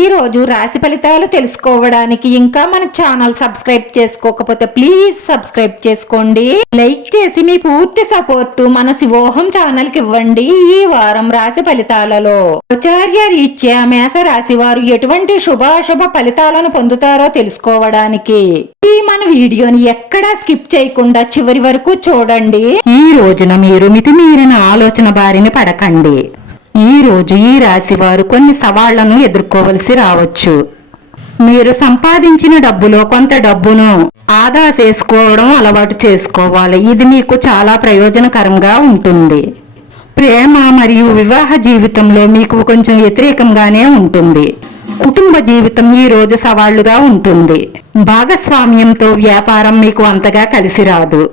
ఈ రోజు రాశి ఫలితాలు తెలుసుకోవడానికి ఇంకా మన ఛానల్ సబ్స్క్రైబ్ చేసుకోకపోతే ప్లీజ్ సబ్స్క్రైబ్ చేసుకోండి. లైక్ చేసి మీ పూర్తి సపోర్టు మన శివోహం ఛానల్కి ఇవ్వండి ఈ వారం రాశి ఫలితాలలో. ఆచార్య రీత్యా మేష రాశి వారు ఎటువంటి శుభాశుభ ఫలితాలను పొందుతారో తెలుసుకోవడానికి ఈ మన వీడియోని ఎక్కడా స్కిప్ చేయకుండా చివరి వరకు చూడండి. ఈ రోజున మీరు మితిమీరిన ఆలోచన బారిన పడకండి. ఈ రోజు ఈ రాశి వారు కొన్ని సవాళ్ళను ఎదుర్కోవలసి రావచ్చు. మీరు సంపాదించిన డబ్బులో కొంత డబ్బును ఆదా చేసుకోవడం అలవాటు చేసుకోవాలి. ఇది మీకు చాలా ప్రయోజనకరంగా ఉంటుంది. ప్రేమ మరియు వివాహ జీవితంలో మీకు కొంచెం వ్యతిరేకంగానే ఉంటుంది. కుటుంబ జీవితం ఈ రోజు సవాళ్ళుగా ఉంటుంది. భాగస్వామ్యంతో వ్యాపారం మీకు అంతగా కలిసి రాదు.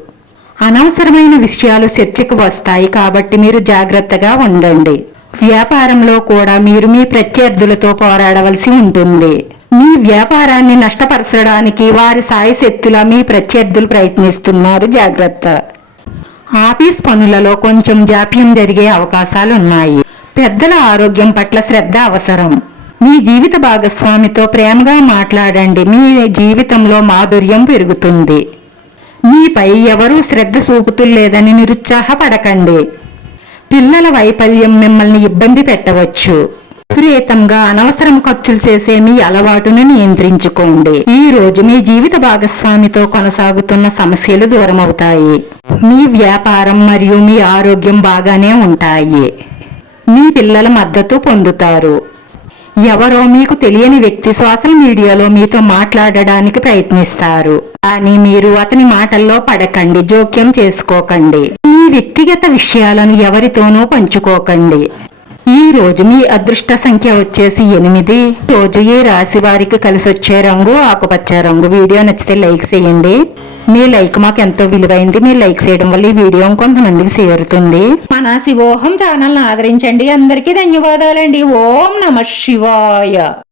అనవసరమైన విషయాలు చర్చకు వస్తాయి కాబట్టి మీరు జాగ్రత్తగా ఉండండి. వ్యాపారంలో కూడా మీరు మీ ప్రత్యర్థులతో పోరాడవలసి ఉంటుంది. మీ వ్యాపారాన్ని నష్టపరచడానికి వారి సాయశక్తుల మీ ప్రత్యర్థులు ప్రయత్నిస్తున్నారు. జాగ్రత్త. ఆఫీస్ పనులలో కొంచెం జాప్యం జరిగే అవకాశాలు ఉన్నాయి పెద్దల ఆరోగ్యం పట్ల శ్రద్ధ అవసరం. మీ జీవిత భాగస్వామితో ప్రేమగా మాట్లాడండి. మీ జీవితంలో మాధుర్యం పెరుగుతుంది. మీపై ఎవరూ శ్రద్ధ చూపుతులేదని నిరుత్సాహపడకండి. పిల్లల వైఫల్యం మిమ్మల్ని ఇబ్బంది పెట్టవచ్చు. విపరీతంగా అనవసరం ఖర్చులు చేసే మీ అలవాటును నియంత్రించుకోండి. ఈ రోజు మీ జీవిత భాగస్వామితో కొనసాగుతున్న సమస్యలు దూరమవుతాయి. మీ వ్యాపారం మరియు మీ ఆరోగ్యం బాగానే ఉంటాయి. మీ పిల్లల మద్దతు పొందుతారు. ఎవరో మీకు తెలియని వ్యక్తి సోషల్ మీడియాలో మీతో మాట్లాడడానికి ప్రయత్నిస్తారు. కానీ మీరు అతని మాటల్లో పడకండి జోక్యం చేసుకోకండి. వ్యక్తిగత విషయాలను ఎవరితోనూ పంచుకోకండి. ఈ రోజు మీ అదృష్ట సంఖ్య వచ్చేసి ఎనిమిది. రోజు ఈ రాశి వారికి కలిసి వచ్చే రంగు ఆకుపచ్చ రంగు వీడియో నచ్చితే లైక్ చేయండి. మీ లైక్ మాకు ఎంతో విలువైంది. మీ లైక్ చేయడం వల్ల ఈ వీడియో కొంతమందికి చేరుతుంది. మన శివోహం ఛానల్ ఆదరించండి. అందరికీ ధన్యవాదాలండి. ఓం నమ శివాయ.